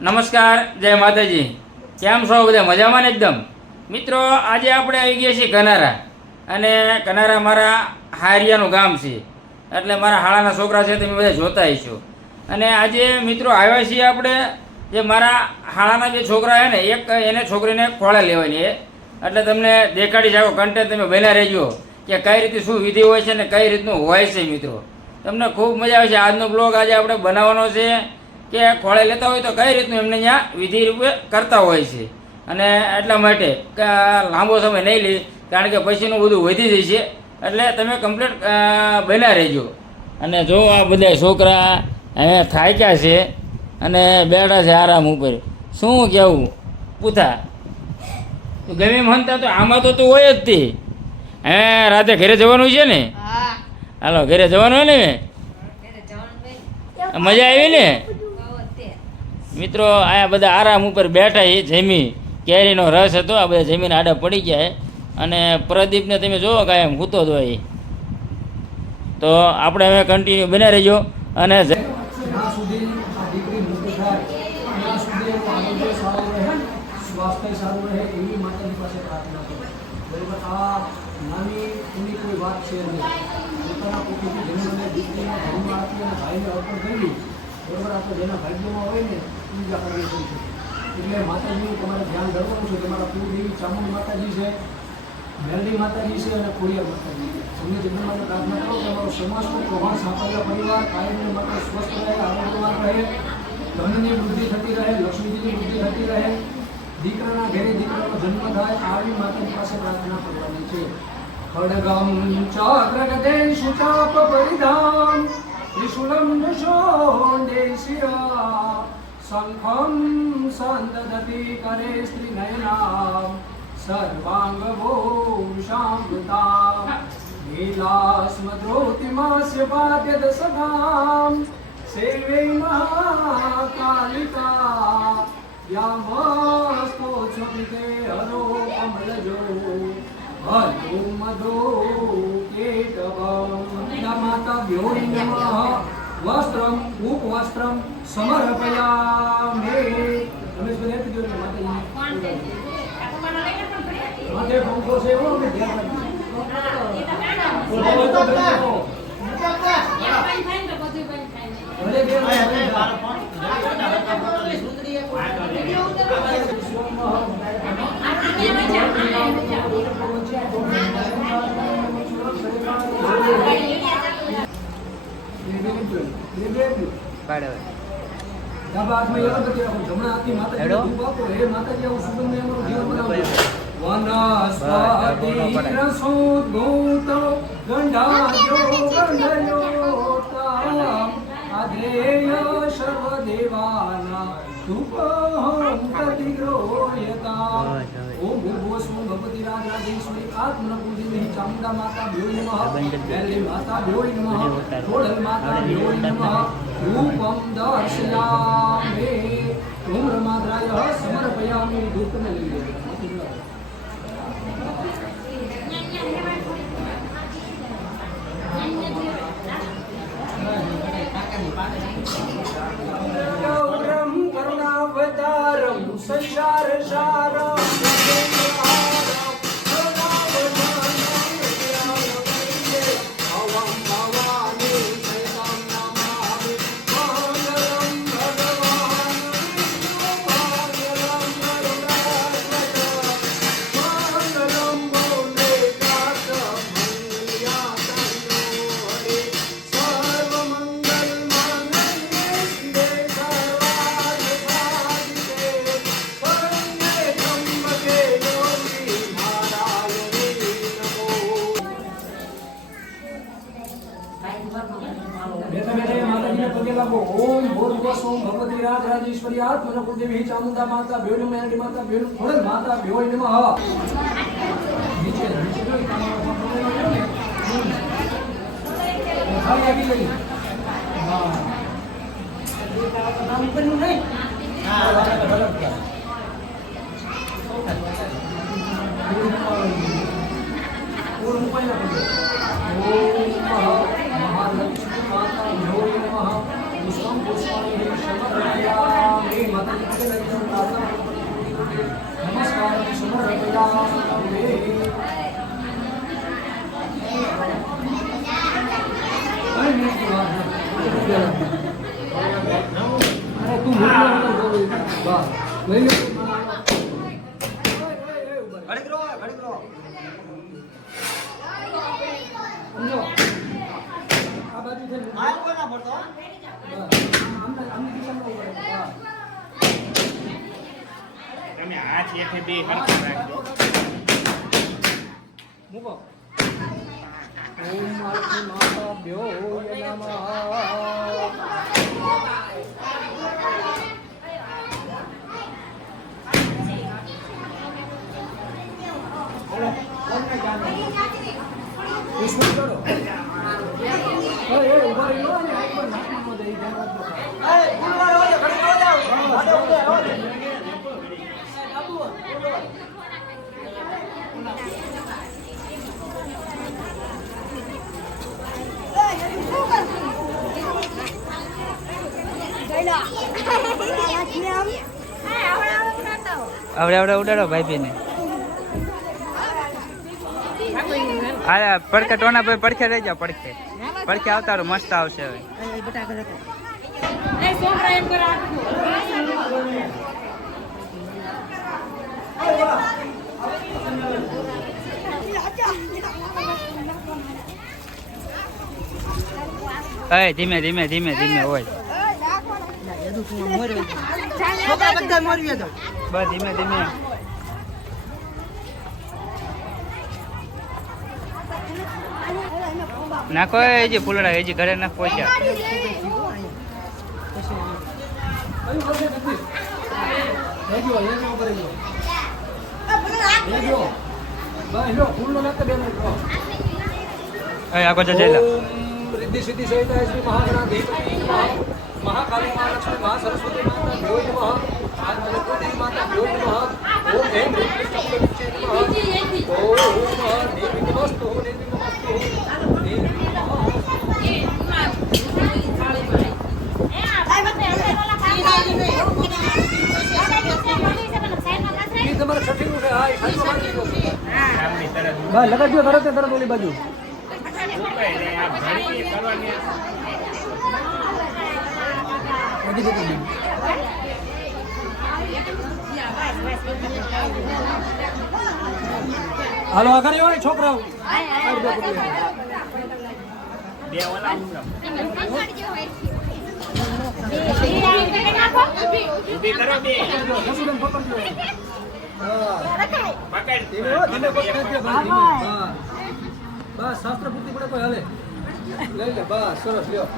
નમસ્કાર, જય માતાજી. કેમ છો બધા? મજામાં ને એકદમ? મિત્રો, આજે આપણે આવી ગયા છીએ કનારા. અને કનારા મારા હારિયાનું ગામ છે, એટલે મારા હાળાના છોકરા છે, તમે બધા જોતા હશો. અને આજે મિત્રો આવ્યા છીએ આપણે, જે મારા હાળાના જે છોકરા છે ને, એક એને છોકરીને ખોળે લેવાની છે. એટલે તમને દેખાડી શકો, કન્ટેન્ટ તમે બન્યા રહેજો કે કઈ રીતે શું વિધિ હોય છે ને કઈ રીતનું હોય છે. મિત્રો, તમને ખૂબ મજા આવે છે. આજનો બ્લોગ આજે આપણે બનાવવાનો છે કે ખોળે લેતા હોય તો કઈ રીતનું એમને અહીંયા વિધિ રૂપે કરતા હોય છે. અને એટલા માટે લાંબો સમય નહીં લે, કારણ કે પછીનું બધું વધી જશે. એટલે તમે કમ્પ્લીટ બન્યા રહેજો. અને જો આ બધા છોકરા અહીંયા થાક્યા છે અને બેઠા છે આરામ ઉપર. શું કહેવું પૂથા? તો ગમે મનતા તો આમાં તો હોય જ તે. હે, રાતે ઘરે જવાનું છે ને? હાલો, ઘરે જવાનું હોય ને? મજા આવી ને? મિત્રો, આ બધા આરામ ઉપર બેઠા એ જમી, કેરીનો રસ હતો, આ બધા જમીને આડા પડી ગયા. અને પ્રદીપને તમે જોવો કાંઈ એમ હૂતો જ હોય. તો આપણે હવે કન્ટિન્યુ બન્યા રહીજો. અને સ્વાસ્થ્ય સારું રહે એવી માતાની પાસે પ્રાર્થના કરો. બરાબર, આ નાની એની કોઈ વાત છે નહીં. પોતાના પોતીથી જન્મને દીકરીને ધર્મમાં આપી અને ભાઈને અર્પણ કરવી, બરાબર, આપણે જેના ભાગ્યમાં હોય ને એ જ આપણે છે. એટલે માતાજીનું તમારે ધ્યાન ધરવાનું છે. તમારા કુળદેવી ચામુંડ માતાજી છે, મેરડી માતાજી છે અને ખોડિયાર માતાજી છે. તમને જન્મ માટે પ્રાર્થના કરો કે અમારો સમાજનો પ્રભાવ સાંભળ્યા પરિવાર કાયમને માટે સ્વસ્થ રહે, આરોગ્યવાન રહે, ધનની વૃદ્ધિ થતી રહે, લક્ષ્મીજીની વૃદ્ધિ થતી રહે, દીકરાના ઘરે દીકરાનો જન્મ થાય, આવી માતાની પાસે પ્રાર્થના કરવાની છે. ખડગમ ચક્રગદે શુચાપ પરિધામ ત્રિશુલમ દશોંદેશિયા શંખમ સંદદતિ કરે સ્ત્રી નયનામ સર્વાંગ ભૂષામૃતામ નીલાસ્મદ્રોતિમાસ્ય પાદ્યદ સદામ સેવે મહાકાલિકા યામસ્તોત્સવિતે હરો કમલજો ભલો મધો કેટવમ માતાભ્યો નમઃ વસ્ત્રમ ઉપવસ્ત્રમ સમર્પયામિ. રમેશ ભાઈ આપી દો ને માતાજી. માથે પંખો છે એવો ને ધ્યાન રાખજો. ભલે બે સર્વદેવાના તુપહં કતિગ્રોયતા. ઓમ ભૂર્ભુવસ્સું ભગવતી રાજરાજેશ્વરી આત્મનપૂજિની ચામુંડા માતા ભ્યો નમઃ, વેલ્લી માતા ભ્યો નમઃ, ખોડલ માતા ભ્યો નમઃ. રૂપમ દર્શયામિ ધૂમ્રમાદ્રાય સમર્પયામિ. ધૂપને લઈ લો. ગૌરમ કરુણાવતારમ સંસાર સારમ ઓમ ભૂર્ભુવસ્સું ભગવતી રાજરાજેશ્વરી આત્મનપૂજિની ચામુંડા માતા ભ્યો નમઃ, મેરડી માતા ભ્યો નમઃ, ખોડલ માતા ભ્યો નમઃ. નીચે નીચે જોઈ તમારો ખાલી આવી ગઈ. હા, નામ કર્યું નહીં. હા, બરાબર. ઓમ મહાલક્ષ્મી માતા ભ્યો નમઃ. પુષ્પમ પુષ્પાણિ સમર્પયામિ. માતાજી બસ લઈ લો સમજો આ બાજુ છે બસ. આમની દિશામાં ઉભા રહો. બસ. તમે હાથ એઠે બે હરખા રાખજો. મૂકો ઓમ માતા માતા ભ્યો નમઃ વિશ્વાસ કરો એ ઉભા રહી લો ને આ પર નાખમાં દઈ દેવા આવડે ઉડાડો ભાઈ બેને આ પડખે ટોના ભાઈ પડખે રહી જાઓ પડખે આવતા રહો મસ્ત આવશે હવે ધીમે ધીમે ધીમે ધીમે હોય બસ ધીમે ધીમે નાખો હજી ફૂલડા હજી ઘરે ના પહોંચ્યા આગળ જઈ લો रिद्धि सिद्धि सहित श्री महागणाधिपति नमः महाकाली मां लक्ष्मी मां सरस्वती माता भ्यो नमः आदिलक्ष्मी माता भ्यो नमः ओम ऐं ह्रीं क्लीं चक्रविद्ये नमः ओम निर्विघ्नमस्तु निर्विघ्नमस्तु તમારે છઠ્ઠી નું છે હા લગાડજો તરત તરત ઓલી બાજુ હાલો આગળ એવો ને છોકરાઓ બે ઓલા ઊભી કરો બે બસ શાસ્ત્ર પૂર્તિ પડે કોઈ હાલે લઈ લે બસ સરસ લ્યો